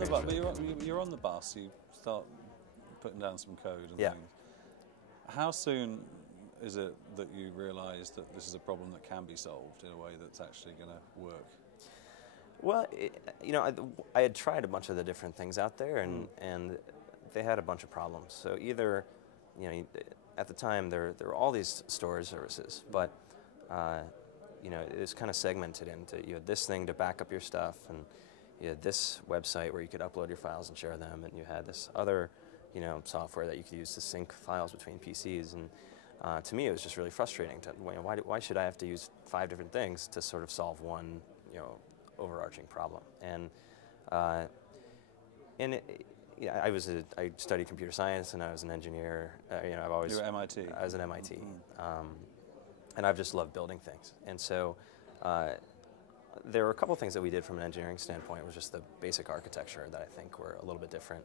the bus, but you're on the bus. You start putting down some code and things. How soon is it that you realise that this is a problem that can be solved in a way that's actually going to work? Well, I had tried a bunch of the different things out there, and they had a bunch of problems. So either, at the time there were all these storage services, but it was kind of segmented into, you had this thing to back up your stuff, and you had this website where you could upload your files and share them, and you had this other software that you could use to sync files between PCs. And to me, it was just really frustrating. Why should I have to use 5 different things to sort of solve one overarching problem? And I studied computer science, and I was an engineer. I've always. You were at MIT. I was at MIT, and I've just loved building things. And so there were a couple things that we did from an engineering standpoint. It was just the basic architecture that I think were a little bit different.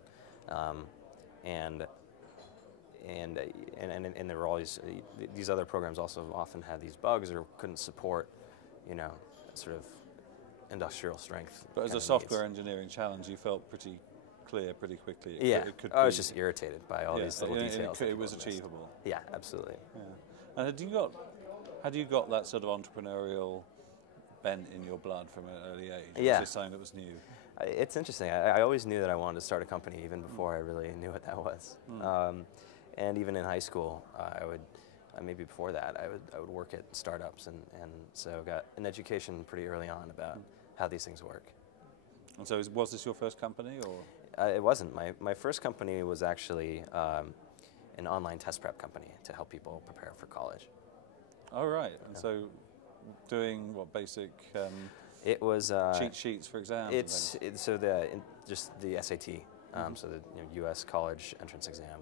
And there were all these other programs also often had these bugs or couldn't support, sort of industrial strength. But as a software engineering challenge, you felt pretty clear pretty quickly. I was just irritated by all these little details. It was achievable. Yeah, absolutely. Yeah. And had you got that sort of entrepreneurial bent in your blood from an early age? Yeah. Was it something that was new? It's interesting. I always knew that I wanted to start a company even before I really knew what that was. And even in high school, maybe before that, I would work at startups, and so got an education pretty early on about how these things work. And so was this your first company, or? It wasn't. My first company was actually an online test prep company to help people prepare for college. Oh, right. And so doing what, basic it was cheat sheets for exams? Just the SAT, so the U.S. college entrance exam.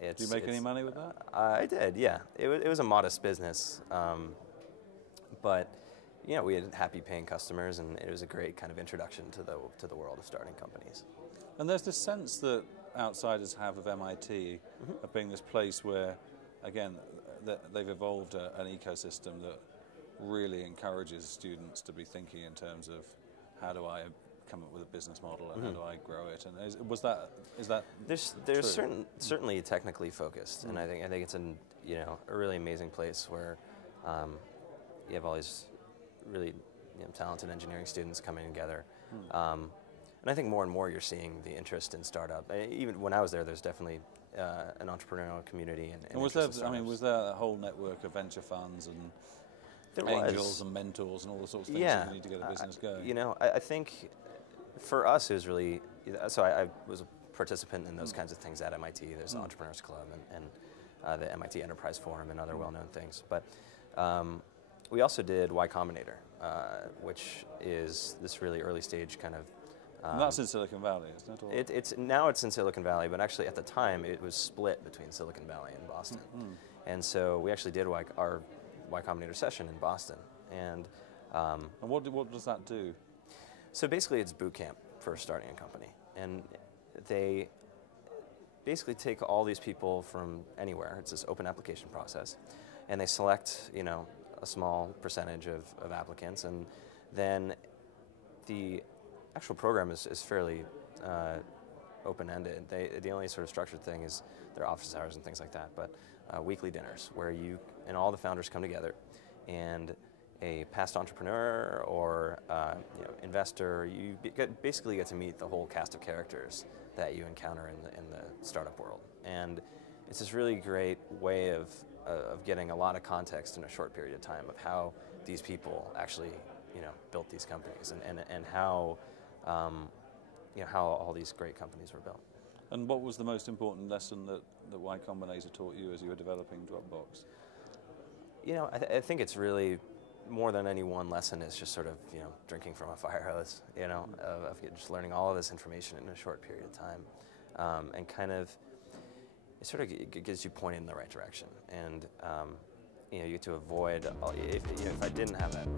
Did you make any money with that? I did, yeah. It was a modest business, but we had happy paying customers, and it was a great kind of introduction to the world of starting companies. And there's this sense that outsiders have of MIT of being this place where, again, they've evolved an ecosystem that really encourages students to be thinking in terms of how do I come up with a business model and how do I grow it? And is that there's certainly technically focused, and I think it's a really amazing place where you have all these really talented engineering students coming together. And I think more and more you're seeing the interest in startup. Even when I was there, there's definitely an entrepreneurial community. And was there a whole network of venture funds and angels and mentors and all the sorts of things that you need to get a business going? I think for us it was really, so I was a participant in those kinds of things at MIT. There's the Entrepreneurs Club and the MIT Enterprise Forum and other well-known things. But we also did Y Combinator, which is this really early stage kind of. And that's in Silicon Valley, isn't it? Now it's in Silicon Valley, but actually at the time it was split between Silicon Valley and Boston. And so we actually did our Y Combinator session in Boston. And what does that do? So basically it's boot camp for starting a company. And they basically take all these people from anywhere. It's this open application process. And they select, a small percentage of applicants, and then the actual program is fairly open-ended. The only sort of structured thing is their office hours and things like that, but weekly dinners where you and all the founders come together, and a past entrepreneur or investor, you basically get to meet the whole cast of characters that you encounter in the startup world. And it's this really great way of getting a lot of context in a short period of time of how these people actually built these companies and how how all these great companies were built. And what was the most important lesson that Y Combinator taught you as you were developing Dropbox? I think it's really, more than any one lesson, is just sort of drinking from a fire hose. Of just learning all of this information in a short period of time, and kind of it sort of gets you pointed in the right direction. And you get to avoid if I didn't have that